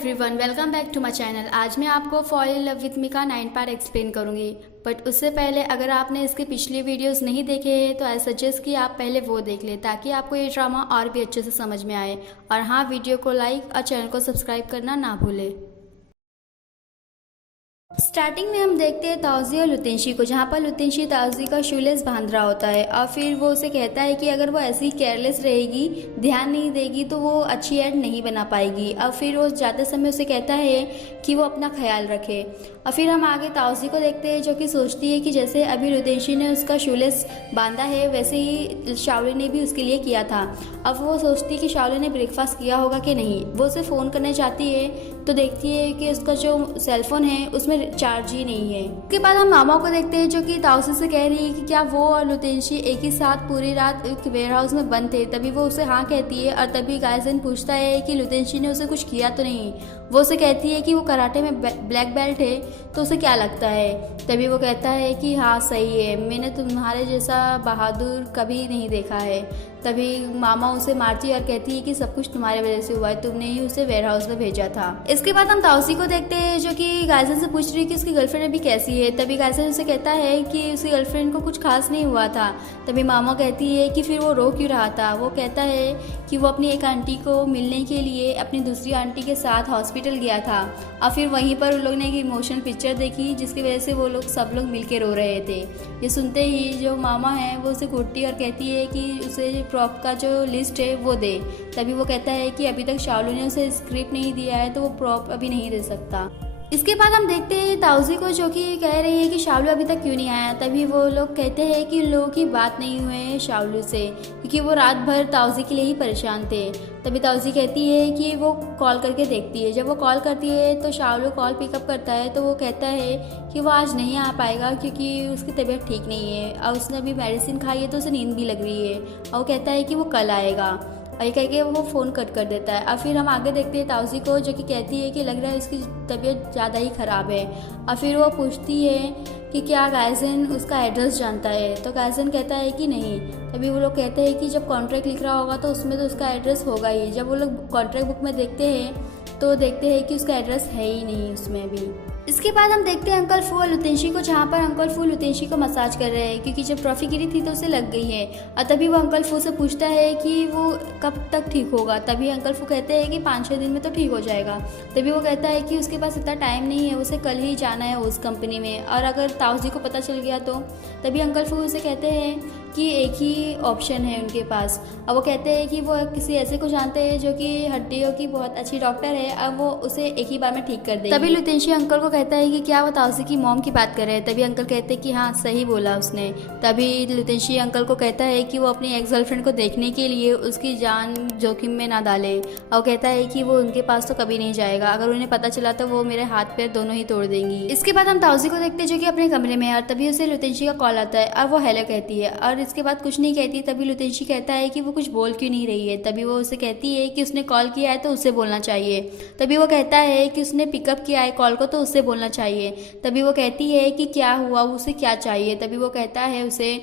Everyone, welcome back to my channel. आज मैं आपको fall in love with me का 9 पार्ट एक्सप्लेन करूंगी। बट उससे पहले अगर आपने इसके पिछले वीडियोस नहीं देखे हैं तो आई सजेस्ट कि आप पहले वो देख लें ताकि आपको ये ड्रामा और भी अच्छे से समझ में आए। और हाँ, वीडियो को लाइक और चैनल को सब्सक्राइब करना ना भूलें। स्टार्टिंग में हम देखते हैं ताउजी और लुतेंशी को, जहाँ पर लुतेंशी ताउजी का शूलेस बांध रहा होता है और फिर वो उसे कहता है कि अगर वो ऐसी ही केयरलेस रहेगी, ध्यान नहीं देगी तो वो अच्छी एड नहीं बना पाएगी। और फिर वो जाते समय उसे कहता है कि वो अपना ख्याल रखे। और फिर हम आगे ताउजी को देखते हैं जो कि सोचती है कि जैसे अभी लुतेंशी ने उसका शूलेस बांधा है वैसे ही शाओलिन ने भी उसके लिए किया था। अब वो सोचती है कि शाओलिन ने ब्रेकफास्ट किया होगा कि नहीं। वो उसे फ़ोन करने चाहती है तो देखती है कि उसका जो सेलफोन है उसमें चार्ज ही नहीं है। उसके बाद हम मामा को देखते हैं जो कि ताउसी से कह रही है कि क्या वो और लुतेंशी एक ही साथ पूरी रात एक वेयर हाउस में बंद थे। तभी वो उसे हाँ कहती है और तभी गायजन पूछता है कि लुतेंशी ने उसे कुछ किया तो नहीं। वो उसे कहती है कि वो कराटे में ब्लैक बेल्ट है तो उसे क्या लगता है। तभी वो कहता है कि हाँ सही है, मैंने तुम्हारे जैसा बहादुर कभी नहीं देखा है। तभी मामा उसे मारती है और कहती है कि सब कुछ तुम्हारी वजह से हुआ है, तुमने ही उसे वेयर हाउस में भेजा था। इसके बाद हम ताउसी को देखते हैं जो कि गायसन से पूछ रही है कि उसकी गर्लफ्रेंड अभी कैसी है। तभी गायसन उसे कहता है कि उसकी गर्लफ्रेंड को कुछ खास नहीं हुआ था। तभी मामा कहती है कि फिर वो रो क्यों रहा था। वो कहता है कि वो अपनी एक आंटी को मिलने के लिए अपनी दूसरी आंटी के साथ हॉस्पिटल गया था और फिर वहीं पर उन लोग ने एक इमोशनल पिक्चर देखी जिसकी वजह से वो लोग सब लोग मिलके रो रहे थे। ये सुनते ही जो मामा है वो उसे घूरती और कहती है कि उसे प्रॉप का जो लिस्ट है वो दे। तभी वो कहता है कि अभी तक शाओलिन ने उसे स्क्रिप्ट नहीं दिया है तो वो प्रॉप अभी नहीं दे सकता। इसके बाद हम देखते हैं ताउजी को जो कि कह रही है कि शाओलू अभी तक क्यों नहीं आया। तभी वो लोग कहते हैं कि लोगों की बात नहीं हुई है शाओलू से क्योंकि वो रात भर ताउजी के लिए ही परेशान थे। तभी ताउजी कहती है कि वो कॉल करके देखती है। जब वो कॉल करती है तो शाओलू कॉल पिकअप करता है तो वो कहता है कि वो आज नहीं आ पाएगा क्योंकि उसकी तबीयत ठीक नहीं है और उसने अभी मेडिसिन खाई है तो उसे नींद भी लग रही है। और वो कहता है कि वो कल आएगा और ये कह के वो फ़ोन कट कर देता है। और फिर हम आगे देखते हैं ताउजी को जो कि कहती है कि लग रहा है उसकी तबीयत ज़्यादा ही ख़राब है। और फिर वो पूछती है कि क्या गायजन उसका एड्रेस जानता है। तो गायजन कहता है कि नहीं। तभी वो लोग कहते हैं कि जब कॉन्ट्रैक्ट लिख रहा होगा तो उसमें तो उसका एड्रेस होगा ही। जब वो लोग कॉन्ट्रैक्ट बुक में देखते हैं तो देखते हैं कि उसका एड्रेस है ही नहीं उसमें भी। इसके बाद हम देखते हैं अंकल फू और लुतेंशी को, जहाँ पर अंकल फू लुतेंशी को मसाज कर रहे हैं क्योंकि जब ट्रॉफी गिरी थी तो उसे लग गई है। और तभी वो अंकल फू से पूछता है कि वो कब तक ठीक होगा। तभी अंकल फू कहते हैं कि 5-6 दिन में तो ठीक हो जाएगा। तभी वो कहता है कि उसके पास इतना टाइम नहीं है, उसे कल ही जाना है उस कंपनी में और अगर ताउजी को पता चल गया तो। तभी अंकल फू उसे कहते हैं कि एक ही ऑप्शन है उनके पास और वो कहते हैं कि वो किसी ऐसे को जानते हैं जो कि हड्डियों की बहुत अच्छी डॉक्टर है और वो उसे एक ही बार में ठीक कर देगी। तभी लुतेंशी अंकल को कहता है कि क्या वो ताउजी की मॉम की बात कर रहे हैं। तभी अंकल कहते हैं कि हाँ सही बोला उसने। तभी लुतेंशी अंकल को कहता है कि वो अपनी एक्स गर्लफ्रेंड को देखने के लिए उसकी जान जोखिम में ना डाले और कहता है कि वो उनके पास तो कभी नहीं जाएगा, अगर उन्हें पता चला तो वो मेरे हाथ पैर दोनों ही तोड़ देंगी। इसके बाद हम ताउजी को देखते हैं जो कि अपने कमरे में है और तभी उसे लुतेंशी का कॉल आता है और वो हेलो कहती है और इसके बाद कुछ नहीं कहती। तभी लुतेंशी कहता है कि वो कुछ बोल क्यों नहीं रही है। तभी वो उसे कहती है कि उसने कॉल किया है तो उसे बोलना चाहिए। तभी वो कहता है कि उसने पिकअप किया है कॉल को तो उससे बोलना चाहिए। तभी वो कहती है कि क्या हुआ, उसे क्या चाहिए। तभी वो कहता है उसे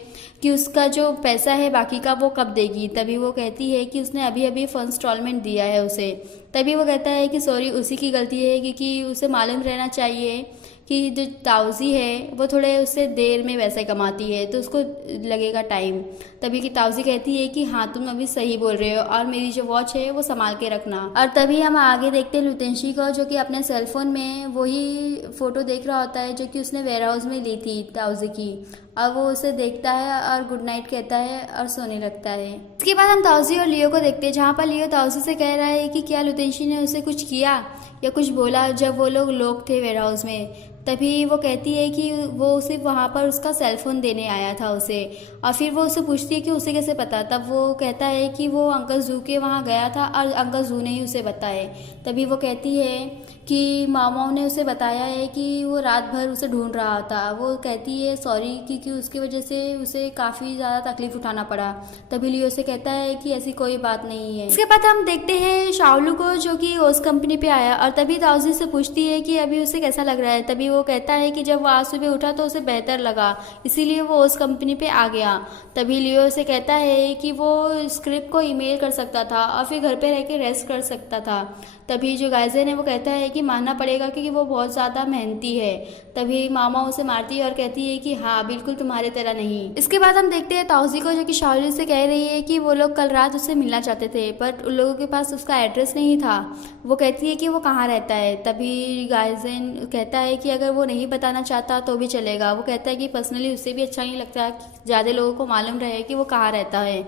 कि उसका जो पैसा है बाकी का वो कब देगी। तभी वो कहती है कि उसने अभी अभी फर्स्ट इंस्टॉलमेंट दिया है उसे। तभी वो कहता है कि सॉरी उसी की गलती है क्योंकि उसे मालूम रहना चाहिए कि जो ताउजी है वो थोड़े उससे देर में वैसे कमाती है तो उसको लगेगा टाइम। तभी कि ताउजी कहती है कि हाँ तुम अभी सही बोल रहे हो और मेरी जो वॉच है वो संभाल के रखना। और तभी हम आगे देखते हैं लुतेंशी को जो कि अपने सेलफोन में वही फ़ोटो देख रहा होता है जो कि उसने वेयर हाउस में ली थी ताउजी की। और वो उसे देखता है और गुड नाइट कहता है और सोने लगता है। इसके बाद हम ताउजी और लियो को देखते हैं जहाँ पर लियो ताउजी से कह रहा है कि क्या लुतेंशी ने उसे कुछ किया या कुछ बोला जब वो लोग थे वेयर हाउस में। तभी वो कहती है कि वो उसे वहाँ पर उसका सेलफोन देने आया था उसे। और फिर वो उससे पूछती है कि उसे कैसे पता। तब वो कहता है कि वो अंकल जू के वहाँ गया था और अंकल जू ने ही उसे बताया। तभी वो कहती है कि मामाओं ने उसे बताया है कि वो रात भर उसे ढूंढ रहा था। वो कहती है सॉरी क्योंकि उसकी वजह से उसे काफ़ी ज़्यादा तकलीफ़ उठाना पड़ा। तभी लियो से कहती कहता है कि ऐसी कोई बात नहीं है। इसके बाद हम देखते हैं शाओलू को जो कि ओस कंपनी पे आया और तभी ताउजी से पूछती है कि अभी उसे कैसा लग रहा है। तभी वो कहता है कि जब वो आज सुबह उठा तो उसे बेहतर लगा, इसीलिए वो ओस कंपनी पे आ गया। तभी लियो से कहता है कि वो स्क्रिप्ट को ईमेल कर सकता था और फिर घर पे रह के रेस्ट कर सकता था। तभी जो गाइजन है वो कहता है कि मानना पड़ेगा क्योंकि वो बहुत ज़्यादा मेहनती है। तभी मामा उसे मारती है और कहती है कि हाँ बिल्कुल तुम्हारे तरह नहीं। इसके बाद हम देखते हैं ताउजी को जो कि शाओलू से कह रही है कि वो लोग कल रात उससे मिलना चाहते थे बट उन लोगों के पास उसका एड्रेस नहीं था। वो कहती है कि वो कहाँ रहता है। तभी गाइजन कहता है कि अगर वो नहीं बताना चाहता तो भी चलेगा। वो कहता है कि पर्सनली उससे भी अच्छा नहीं लगता कि ज़्यादा लोगों को मालूम रहे कि वो कहाँ रहता है।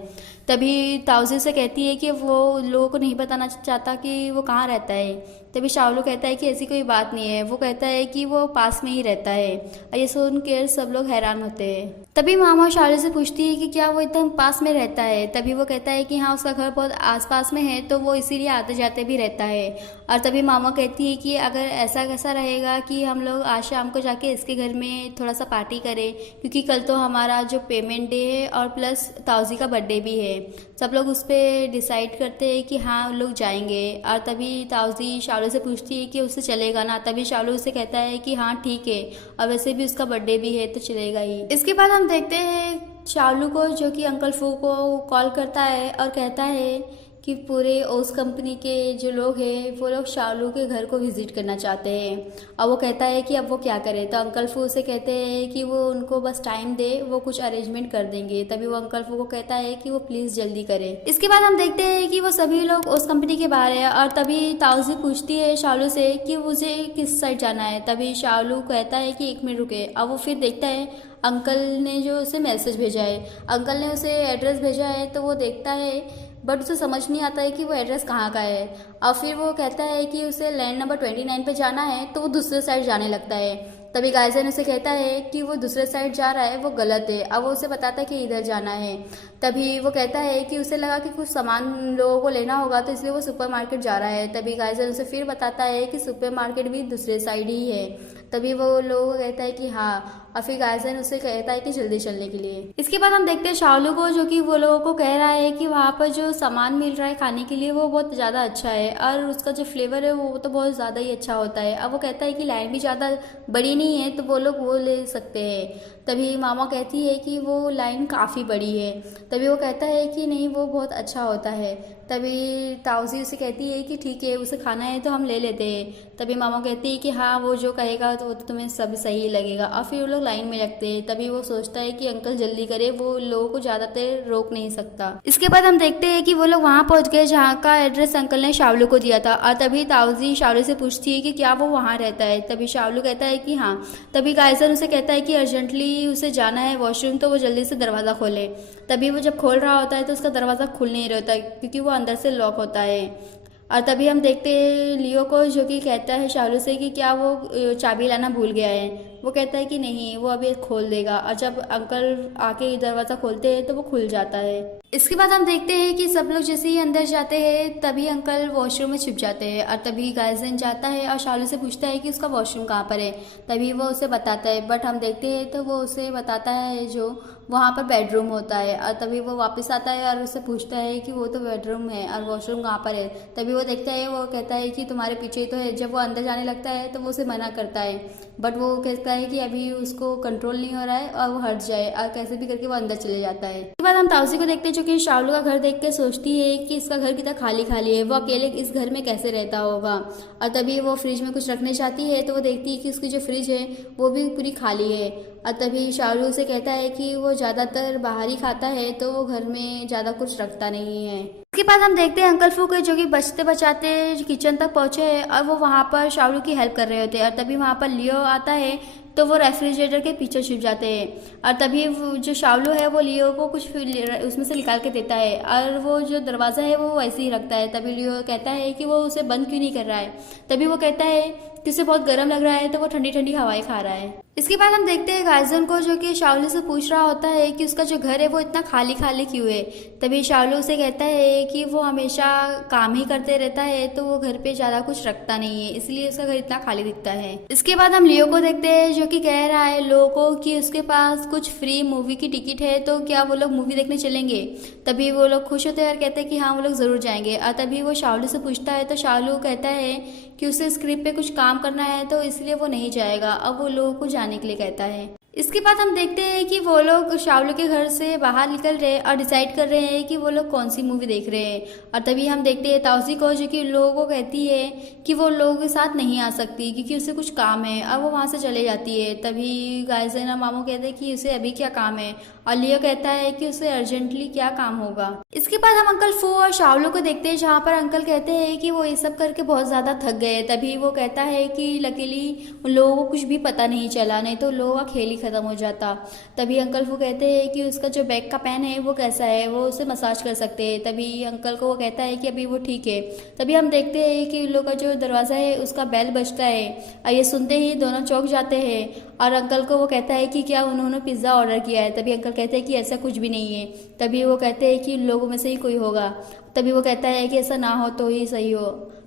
तभी ताउजी से कहती है कि वो लोगों को नहीं बताना चाहता कि वो कहाँ रहता है। तभी शाओलू कहता है कि ऐसी कोई बात नहीं है। वो कहता है कि वो पास में ही रहता है और ये सुनकर सब लोग हैरान होते हैं। तभी मामा शाओलू से पूछती है कि क्या वो एकदम पास में रहता है। तभी वो कहता है कि हाँ उसका घर बहुत आसपास में है तो वो इसीलिए आते जाते भी रहता है। और तभी मामा कहती है कि अगर ऐसा कैसा रहेगा कि हम लोग आज शाम को जाके इसके घर में थोड़ा सा पार्टी करें क्योंकि कल तो हमारा जो पेमेंट डे है और प्लस ताउजी का बर्थडे भी है। सब लोग उस पर डिसाइड करते हैं कि हाँ लोग जाएंगे। और तभी ताउजी शाओलू से पूछती है कि उससे चलेगा ना। तभी शाओलू से कहता है कि हाँ ठीक है और वैसे भी उसका बर्थडे भी है तो चलेगा ही। इसके बाद हम देखते हैं शाओलू को जो कि अंकल फू को कॉल करता है और कहता है कि पूरे ओस कंपनी के जो लोग हैं वो लोग शाओलू के घर को विजिट करना चाहते हैं। और वो कहता है कि अब वो क्या करे। तो अंकल फू से कहते हैं कि वो उनको बस टाइम दे, वो कुछ अरेंजमेंट कर देंगे। तभी वो अंकल फू को कहता है कि वो प्लीज़ जल्दी करे। इसके बाद हम देखते हैं कि वो सभी लोग ओस कंपनी के बाहर है और तभी ताउजी पूछती है शाओलू से कि मुझे किस साइड जाना है। तभी शाओलू कहता है कि 1 मिनट रुके। अब वो फिर देखता है अंकल ने जो उसे मैसेज भेजा है, अंकल ने उसे एड्रेस भेजा है। तो वो देखता है बट उसे समझ नहीं आता है कि वो एड्रेस कहाँ का है। और फिर वो कहता है कि उसे लैंड नंबर 29 पे जाना है तो वो दूसरे साइड जाने लगता है। तभी गाइजन उसे कहता है कि वो दूसरे साइड जा रहा है वो गलत है। अब वो उसे बताता है कि इधर जाना है। तभी वो कहता है कि उसे लगा कि कुछ सामान लोगों को लेना होगा तो इसलिए वो सुपरमार्केट जा रहा है। तभी गाइजन उसे फिर बताता है कि सुपरमार्केट भी दूसरे साइड ही है। तभी वो लोगों को कहता है कि हाँ और फिर गाइजन उसे कहता है कि जल्दी चलने के लिए। इसके बाद हम देखते हैं शाओलू को जो कि वो लोगों को कह रहा है कि वहाँ पर जो सामान मिल रहा है खाने के लिए वो बहुत ज़्यादा अच्छा है और उसका जो फ्लेवर है वो तो बहुत ज़्यादा ही अच्छा होता है। अब वो कहता है कि लाइन भी ज़्यादा बड़ी नहीं है तो वो लोग वो ले सकते हैं। तभी मामा कहती है कि वो लाइन काफ़ी बड़ी है। तभी वो कहता है कि नहीं वो बहुत अच्छा होता है। तभी ताउजी उसे कहती है कि ठीक है उसे खाना है तो हम ले लेते हैं। तभी मामा कहती है कि हाँ वो जो कहेगा तो वो तो तुम्हें सब सही लगेगा। और फिर वो लोग लाइन में लगते हैं। तभी वो सोचता है कि अंकल जल्दी करे, वो लोगों को ज़्यादा देर रोक नहीं सकता। इसके बाद हम देखते हैं कि वो लोग वहाँ पहुँच गए जहाँ का एड्रेस अंकल ने शाओलू को दिया था। और तभी ताउजी शाओलू से पूछती है कि क्या वो वहाँ रहता है। तभी शाओलू कहता है कि हाँ। तभी गाइजन उसे कहता है कि अर्जेंटली उसे जाना है वॉशरूम तो वो जल्दी से दरवाज़ा खोले। तभी वो जब खोल रहा होता है तो उसका दरवाज़ा खुल नहीं रहता क्योंकि वो अंदर से लॉक होता है। और तभी हम देखते हैं लियो को जो कि कहता है शाओलू से कि क्या वो चाबी लाना भूल गया है। वो कहता है कि नहीं वो अभी खोल देगा। और जब अंकल आके दरवाज़ा खोलते हैं तो वो खुल जाता है। इसके बाद हम देखते हैं कि सब लोग जैसे ही अंदर जाते हैं तभी अंकल वॉशरूम में छिप जाते हैं। और तभी गाइजन जाता है और शाओलू से पूछता है कि उसका वॉशरूम कहाँ पर है। तभी वो उसे बताता है बट हम देखते हैं तो वो उसे बताता है जो वहाँ पर बेडरूम होता है। और तभी वो वापस आता है और उससे पूछता है कि वो तो बेडरूम है और वॉशरूम कहाँ पर है। तभी वो देखता है, वो कहता है कि तुम्हारे पीछे तो है। जब वो अंदर जाने लगता है तो वो उसे मना करता है बट वो कहता है कि अभी उसको कंट्रोल नहीं हो रहा है और वो हट जाए और कैसे भी करके वो अंदर चले जाता है। इसके बाद हम ताउजी को देखते हैं जो कि शाओलू का घर देख के सोचती है कि इसका घर कितना खाली खाली है, वो अकेले इस घर में कैसे रहता होगा। और तभी वो फ्रिज में कुछ रखने चाहती है तो वो देखती है कि उसकी जो फ्रिज है वो भी पूरी खाली है। और तभी शाओलू से कहता है कि वो ज़्यादातर बाहर ही खाता है तो वो घर में ज़्यादा कुछ रखता नहीं है। इसके बाद हम देखते हैं अंकल फू के जो कि बचते बचाते किचन तक पहुंचे हैं और वो वहाँ पर शाओलू की हेल्प कर रहे होते हैं। और तभी वहाँ पर लियो आता है तो वो रेफ्रिजरेटर के पीछे छिप जाते हैं। और तभी जो शाओलू है वो लियो को कुछ उसमें से निकाल के देता है और वो जो दरवाज़ा है वो वैसे ही रखता है। तभी लियो कहता है कि वो उसे बंद क्यों नहीं कर रहा है। तभी वो कहता है कि उसे बहुत गर्म लग रहा है तो वो ठंडी ठंडी हवाएं खा रहा है। इसके बाद हम देखते हैं गाइजन को जो कि शाओलू से पूछ रहा होता है कि उसका जो घर है वो इतना खाली खाली क्यों है। तभी शाओलू उसे कहता है कि वो हमेशा काम ही करते रहता है तो वो घर पे ज़्यादा कुछ रखता नहीं है, इसलिए उसका घर इतना खाली दिखता है। इसके बाद हम लियो को देखते हैं जो कि कह रहा है लोगों को कि उसके पास कुछ फ्री मूवी की टिकट है, तो क्या वो लोग मूवी देखने चलेंगे। तभी वो लोग खुश होते हैं और कहते हैं कि हाँ वो लोग ज़रूर जाएंगे। और तभी वो शाओलू से पूछता है तो शाओलू कहता है कि उसे स्क्रिप्ट पे कुछ काम करना है तो इसलिए वो नहीं जाएगा। अब वो लोगों को जाने के लिए कहता है। इसके बाद हम देखते हैं कि वो लोग शाओलू के घर से बाहर निकल रहे हैं और डिसाइड कर रहे हैं कि वो लोग कौन सी मूवी देख रहे हैं। और तभी हम देखते हैं ताउजी को जो कि लोगों को कहती है कि वो लोगों के साथ नहीं आ सकती क्योंकि उसे कुछ काम है और वो वहाँ से चले जाती है। तभी गायज़न और मामू कहते हैं कि उसे अभी क्या काम है और लियो कहता है कि उसे अर्जेंटली क्या काम होगा। इसके बाद हम अंकल फू और शाओलू को देखते हैं जहाँ पर अंकल कहते हैं कि वो ये सब करके बहुत ज़्यादा थक गए। तभी वो कहता है कि लकीली उन लोगों को कुछ भी पता नहीं चला, नहीं तो लोगों का खेल ही खत्म हो जाता। तभी अंकल वो कहते हैं कि उसका जो बैक का पेन है वो कैसा है, वो उसे मसाज कर सकते हैं। तभी अंकल को वो कहता है कि अभी वो ठीक है। तभी हम देखते हैं कि उन लोग का जो दरवाज़ा है उसका बेल बजता है और ये सुनते ही दोनों चौंक जाते हैं। और अंकल को वो कहता है कि क्या उन्होंने पिज़्ज़ा ऑर्डर किया है। तभी अंकल कहते हैं कि ऐसा कुछ भी नहीं है। तभी वो कहते हैं कि लोगों में से ही कोई होगा। तभी वो कहता है कि ऐसा ना हो तो ही सही हो।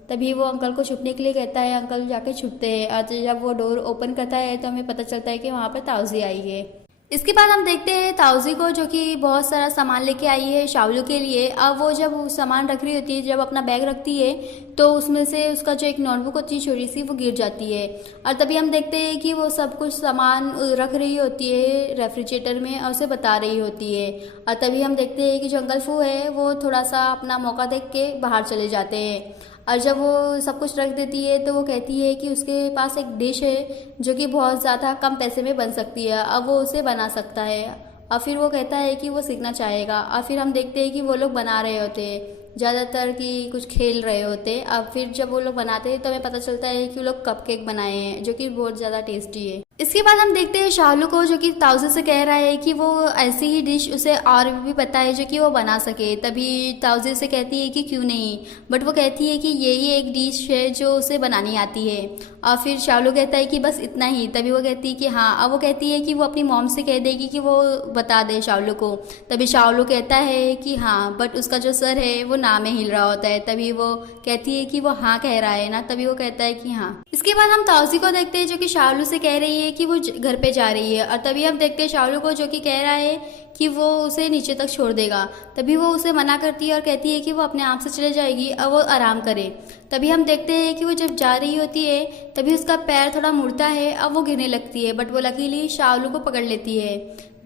तभी वो अंकल को छुपने के लिए कहता है। अंकल जाके छुपते हैं और जब वो डोर ओपन करता है तो हमें पता चलता है कि वहाँ पर ताउजी आई है। इसके बाद हम देखते हैं ताउजी को जो कि बहुत सारा सामान लेके आई है शाओलू के लिए। अब वो जब सामान रख रही होती है, जब अपना बैग रखती है तो उसमें से उसका जो एक नोटबुक होती है छोटी सी वो गिर जाती है। और तभी हम देखते हैं कि वो सब कुछ सामान रख रही होती है रेफ्रिजरेटर में और उसे बता रही होती है। और तभी हम देखते हैं कि जो अंकल फू है वो थोड़ा सा अपना मौका देख के बाहर चले जाते हैं। और जब वो सब कुछ रख देती है तो वो कहती है कि उसके पास एक डिश है जो कि बहुत ज़्यादा कम पैसे में बन सकती है, अब वो उसे बना सकता है। और फिर वो कहता है कि वो सीखना चाहेगा। और फिर हम देखते हैं कि वो लोग बना रहे होते हैं ज़्यादातर कि कुछ खेल रहे होते। अब फिर जब वो लोग बनाते हैं तो हमें पता चलता है कि वो लोग कपकेक बनाए हैं जो कि बहुत ज़्यादा टेस्टी है। इसके बाद हम देखते हैं शाओलू को जो कि ताउजी से कह रहा है कि वो ऐसी ही डिश उसे और भी पता है जो कि वो बना सके। तभी ताउजी से कहती है कि क्यों नहीं, बट वो कहती है कि यही एक डिश है जो उसे बनानी आती है। और फिर शाओलू कहता है कि बस इतना ही। तभी वो कहती है कि हाँ। अब वो कहती है कि वो अपनी मॉम से कह देगी कि वो बता दे शाओलू को। तभी शाओलू कहता है कि हाँ, बट उसका जो सर है वो ना में हिल रहा होता है। तभी वो कहती है कि वो हाँ कह रहा है ना। तभी वो कहता है कि हाँ। इसके बाद हम ताउजी को देखते हैं जो कि शाओलू से कह रही है कि वो घर पे जा रही है। और तभी हम देखते हैं शाओलू को जो कि कह रहा है कि वो उसे नीचे तक छोड़ देगा। तभी वो उसे मना करती है और कहती है कि वो अपने आप से चले जाएगी और वो आराम करे। तभी हम देखते हैं कि वो जब जा रही होती है तभी उसका पैर थोड़ा मुड़ता है और वो गिरने लगती है, बट वो लकीली शाओलू को पकड़ लेती है,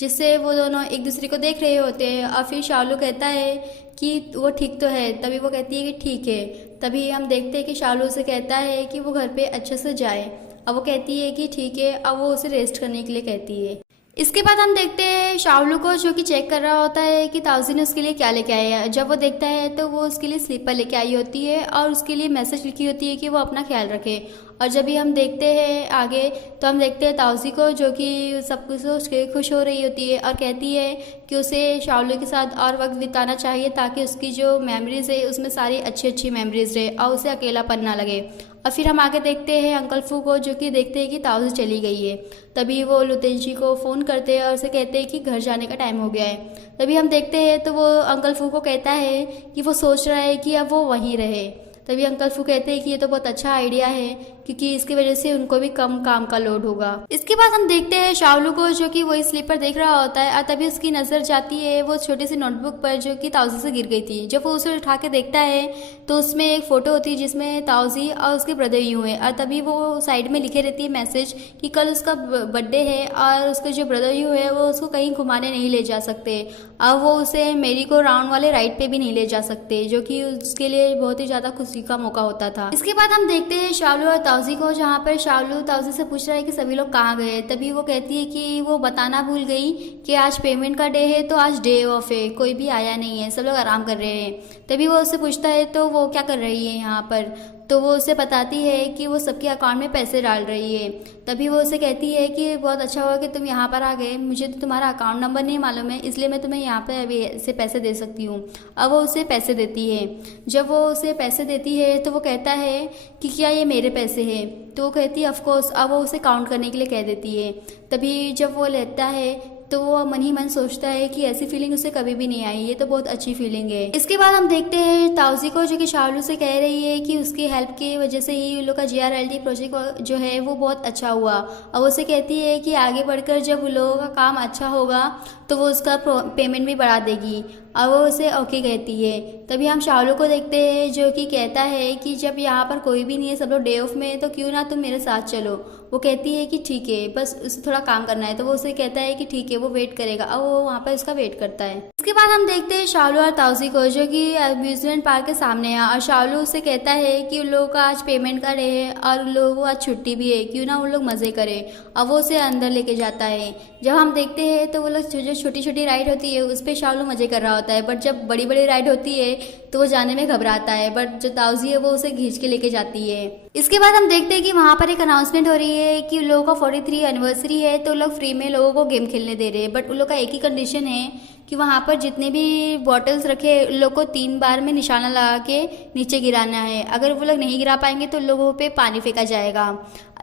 जिससे वो दोनों एक दूसरे को देख रहे होते हैं। और फिर शाओलू कहता है कि वो ठीक तो है। तभी वो कहती है कि ठीक है। तभी हम देखते हैं कि शाओलू से कहता है कि वो घर पे अच्छे से जाए। अब वो कहती है कि ठीक है। अब वो उसे रेस्ट करने के लिए कहती है। इसके बाद हम देखते हैं शाओलू को जो कि चेक कर रहा होता है कि ताउजी ने उसके लिए क्या लेके आया है। जब वो देखता है तो वो उसके लिए स्लीपर लेके आई होती है और उसके लिए मैसेज लिखी होती है कि वो अपना ख्याल रखे। और जब भी हम देखते हैं आगे तो हम देखते हैं ताउजी को जो कि सब कुछ सोच के खुश हो रही होती है और कहती है कि उसे शाओलू के साथ और वक्त बिताना चाहिए ताकि उसकी जो मेमोरीज है उसमें सारी अच्छी अच्छी मेमोरीज रहे और उसे अकेलापन ना लगे। और फिर हम आगे देखते हैं अंकल फू को जो कि देखते हैं कि ताउजी चली गई है। तभी वो लुतेंशी को फ़ोन करते हैं और उसे कहते हैं कि घर जाने का टाइम हो गया है। तभी हम देखते हैं तो वो अंकल फू को कहता है कि वो सोच रहा है कि अब वो वहीं रहे। तभी अंकल फू कहते हैं कि ये तो बहुत अच्छा आइडिया है क्योंकि इसकी वजह से उनको भी कम काम का लोड होगा। इसके बाद हम देखते हैं शाओलू को जो कि वही स्लीपर देख रहा होता है और तभी उसकी नज़र जाती है वो छोटी सी नोटबुक पर जो कि ताउजी से गिर गई थी। जब वो उसे उठा के देखता है तो उसमें एक फ़ोटो होती है जिसमें ताउजी और उसके ब्रदर यूँ है। और तभी वो साइड में लिखे रहती है मैसेज कि कल उसका बर्थडे है और उसके जो ब्रदर यू है वो उसको कहीं घुमाने नहीं ले जा सकते और वो उसे मेरी को राउंड वाले राइड पे भी नहीं ले जा सकते, जो कि उसके लिए बहुत ही ज़्यादा खुशी का मौका होता था। इसके बाद हम देखते हैं शाओलू और ताउजी को जहाँ पर शाओलू ताउजी से पूछ रहा है कि सभी लोग कहाँ गए। तभी वो कहती है कि वो बताना भूल गई कि आज पेमेंट का डे है तो आज डे ऑफ है, कोई भी आया नहीं है, सब लोग आराम कर रहे हैं। तभी वो उससे पूछता है तो वो क्या कर रही है यहाँ पर। तो वो उसे बताती है कि वो सबके अकाउंट में पैसे डाल रही है। तभी वो उसे कहती है कि बहुत अच्छा हुआ कि तुम यहाँ पर आ गए, मुझे तो तुम्हारा अकाउंट नंबर नहीं मालूम है इसलिए मैं तुम्हें यहाँ पर अभी से पैसे दे सकती हूँ। अब वो उसे पैसे देती है। जब वो उसे पैसे देती है तो वो कहता है कि क्या ये मेरे पैसे हैं, तो वो कहती है ऑफकोर्स। अब वो उसे काउंट करने के लिए कह देती है। तभी जब वो लेता है तो वो मन ही मन सोचता है कि ऐसी फीलिंग उसे कभी भी नहीं आई, ये तो बहुत अच्छी फीलिंग है। इसके बाद हम देखते हैं ताउजी को, जो कि शाओलू से कह रही है कि उसकी हेल्प की वजह से ही उन लोग का JRLD प्रोजेक्ट जो है वो बहुत अच्छा हुआ। और उसे कहती है कि आगे बढ़कर जब उन लोगों का काम अच्छा होगा तो वो उसका पेमेंट भी बढ़ा देगी, और वो उसे ओके कहती है। तभी हम शाओलू को देखते हैं, जो कि कहता है कि जब यहाँ पर कोई भी नहीं है, सब लोग डे ऑफ में है, तो क्यों ना तुम मेरे साथ चलो। वो कहती है कि ठीक है, बस उसे थोड़ा काम करना है। तो वो उसे कहता है कि ठीक है, वो वेट करेगा, और वो वहाँ पर उसका वेट करता है। इसके बाद हम देखते हैं शाओलू और ताउजी को, जो कि अम्यूजमेंट पार्क के सामने है। और शाओलू उससे कहता है कि उन लोगों का आज पेमेंट का डे है और उन लोगों को आज छुट्टी भी है, क्यों ना उन लोग मज़े करें। और वो उसे अंदर लेके जाता है। जब हम देखते हैं तो वो लोग जो छोटी छोटी राइड होती है उस पर शाओलू मज़े कर रहा होता है, बट जब बड़ी बड़ी राइड होती है तो वो जाने में घबराता है, बट जो ताउजी है वो उसे खींच के लेके जाती है। इसके बाद हम देखते हैं कि वहाँ पर एक अनाउंसमेंट हो रही है कि उन लोगों का 43 एनिवर्सरी है, तो लोग फ्री में लोगों को गेम खेलने दे रहे हैं। बट उन लोग का एक ही कंडीशन है कि वहाँ पर जितने भी बॉटल्स रखे उन लोग को 3 बार में निशाना लगा के नीचे गिराना है। अगर वो लोग नहीं गिरा पाएंगे तो लोगों पे पानी फेंका जाएगा।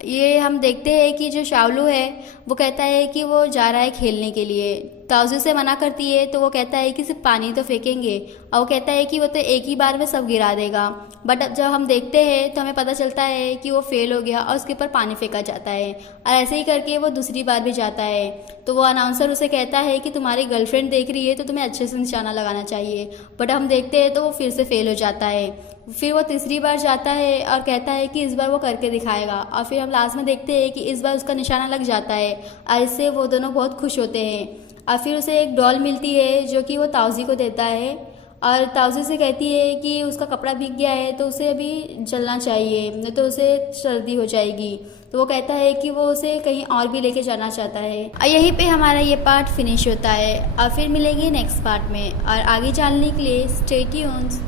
ये हम देखते हैं कि जो शाओलू है वो कहता है कि वो जा रहा है खेलने के लिए। ताउजी से मना करती है तो वो कहता है कि सिर्फ पानी तो फेंकेंगे, और वो कहता है कि वो तो एक ही बार में सब गिरा देगा। बट अब जब हम देखते हैं तो हमें पता चलता है कि वो फेल हो गया और उसके ऊपर पानी फेंका जाता है, और ऐसे ही करके वो दूसरी बार भी जाता है। तो वो अनाउंसर उसे कहता है कि तुम्हारी गर्लफ्रेंड देख रही है तो तुम्हें अच्छे से निशाना लगाना चाहिए। बट हम देखते हैं तो वो फिर से फेल हो जाता है। फिर वो तीसरी बार जाता है और कहता है कि इस बार वो करके दिखाएगा, और फिर हम लास्ट में देखते हैं कि इस बार उसका निशाना लग जाता है, और इससे वो दोनों बहुत खुश होते हैं। और फिर उसे एक डॉल मिलती है जो कि वो ताउजी को देता है, और ताउजी से कहती है कि उसका कपड़ा भीग गया है तो उसे अभी जलना चाहिए, नहीं तो उसे सर्दी हो जाएगी। तो वो कहता है कि वो उसे कहीं और भी लेके जाना चाहता है। और यहीं पे हमारा ये पार्ट फिनिश होता है, और फिर मिलेंगे नेक्स्ट पार्ट में। और आगे जानने के लिए स्टे ट्यून्ड।